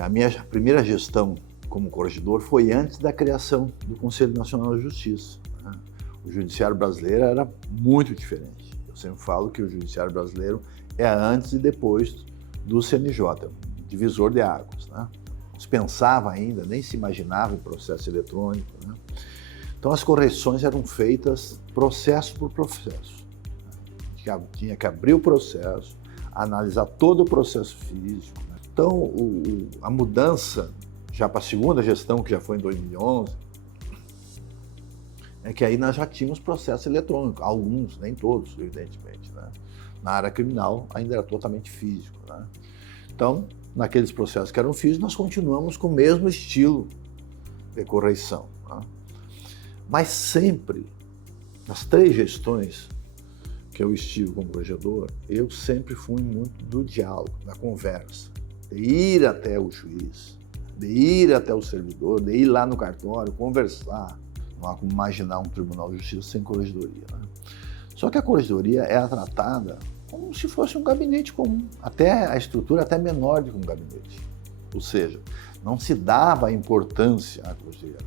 A minha primeira gestão como corregedor foi antes da criação do Conselho Nacional de Justiça, né? O judiciário brasileiro era muito diferente. Eu sempre falo que o judiciário brasileiro é antes e depois do CNJ, divisor de águas, né? Não se pensava ainda, nem se imaginava em processo eletrônico, né? Então as correções eram feitas processo por processo. Tinha que abrir o processo, analisar todo o processo físico, né? Então a mudança já para a segunda gestão, que já foi em 2011, é que aí nós já tínhamos processo eletrônico, alguns, nem todos, evidentemente, né? Na área criminal ainda era totalmente físico, né? Então, naqueles processos que eram físicos, nós continuamos com o mesmo estilo de correição, né? Mas sempre, nas 3 gestões que eu estive como corregedor, eu sempre fui muito do diálogo, da conversa, de ir até o juiz, de ir até o servidor, de ir lá no cartório, conversar. Não há como imaginar um tribunal de justiça sem corregedoria, né? Só que a corregedoria é tratada como se fosse um gabinete comum, até a estrutura até menor do que um gabinete. Ou seja, não se dava importância à corregedoria.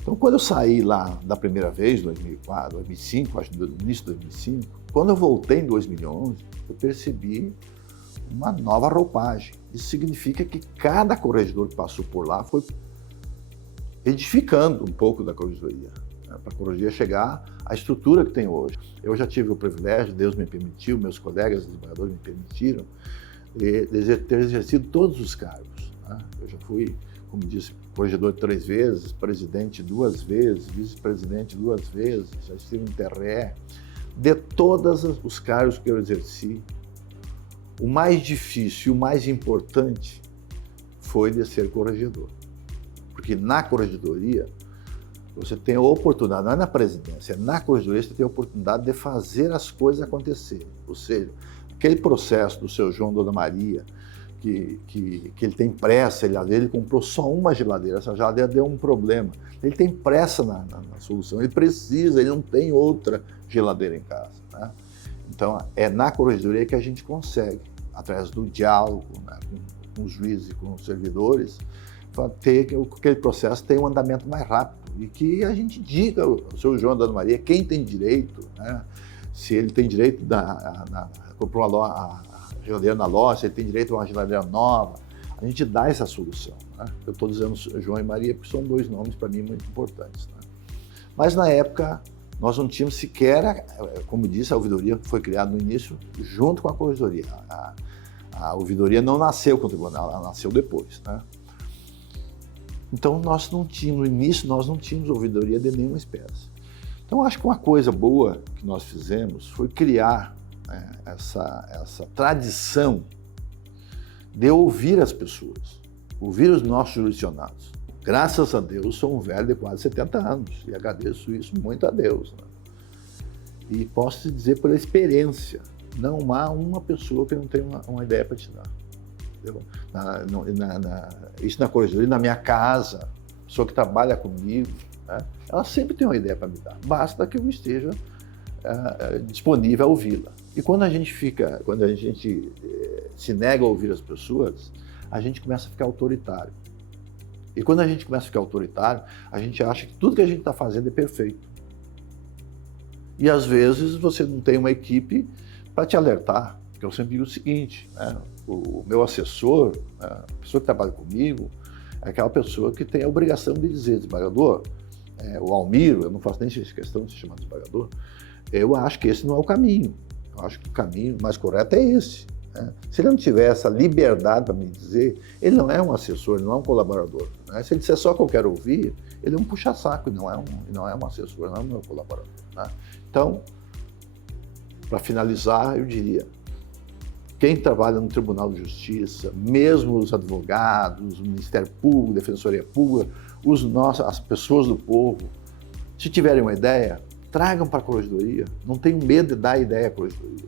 Então, quando eu saí lá da primeira vez, 2004, 2005, acho que no início de 2005, quando eu voltei em 2011, eu percebi uma nova roupagem. Isso significa que cada corregedor que passou por lá foi edificando um pouco da corregedoria, né, para a corregedoria chegar à estrutura que tem hoje. Eu já tive o privilégio, Deus me permitiu, meus colegas desembargadores me permitiram, de ter exercido todos os cargos, né? Eu já fui, como disse, corregedor 3 vezes, presidente 2 vezes, vice-presidente 2 vezes, já estive no TRE. De todos os cargos que eu exerci, o mais difícil e o mais importante foi de ser corregedor. Porque na corregedoria, você tem a oportunidade, não é na presidência, é na corregedoria você tem a oportunidade de fazer as coisas acontecerem. Ou seja, aquele processo do seu João Dona Maria, que ele tem pressa, ele comprou só uma geladeira, essa geladeira deu um problema. Ele tem pressa na solução, ele precisa, ele não tem outra geladeira em casa, né? Então, é na corregedoria que a gente consegue, através do diálogo, né, com os juízes e com os servidores, ter que aquele processo tenha um andamento mais rápido e que a gente diga ao seu João Dona Maria quem tem direito, né? Se ele tem direito comprou a geladeira na loja, se ele tem direito a uma geladeira nova, a gente dá essa solução, né? Eu estou dizendo João e Maria porque são 2 nomes para mim muito importantes, né? Mas na época nós não tínhamos sequer, como disse, a ouvidoria foi criada no início junto com a corregedoria. A ouvidoria não nasceu com o tribunal, ela nasceu depois, né? Então, no início, nós não tínhamos ouvidoria de nenhuma espécie. Então, acho que uma coisa boa que nós fizemos foi criar, né, essa tradição de ouvir as pessoas, ouvir os nossos jurisdicionados. Graças a Deus, sou um velho de quase 70 anos e agradeço isso muito a Deus, né? E posso te dizer por experiência, não há uma pessoa que não tenha uma ideia para te dar. Isso na corregedoria, na minha casa, a pessoa que trabalha comigo, né, ela sempre tem uma ideia para me dar, basta que eu esteja disponível a ouvi-la. E quando a gente se nega a ouvir as pessoas, a gente começa a ficar autoritário. E quando a gente começa a ficar autoritário, a gente acha que tudo que a gente está fazendo é perfeito. E às vezes você não tem uma equipe para te alertar, porque eu sempre digo o seguinte, né? O meu assessor, a pessoa que trabalha comigo, é aquela pessoa que tem a obrigação de dizer, desembargador, o Almiro, eu não faço nem questão de se chamar desembargador, eu acho que esse não é o caminho. Eu acho que o caminho mais correto é esse, né? Se ele não tiver essa liberdade para me dizer, ele não é um assessor, ele não é um colaborador, né? Se ele disser só que eu quero ouvir, ele é um puxa-saco, não é um assessor, não é um meu colaborador, né? Então, para finalizar, eu diria, quem trabalha no Tribunal de Justiça, mesmo os advogados, o Ministério Público, a Defensoria Pública, as pessoas do povo, se tiverem uma ideia, tragam para a corregedoria, não tenham medo de dar ideia à corregedoria.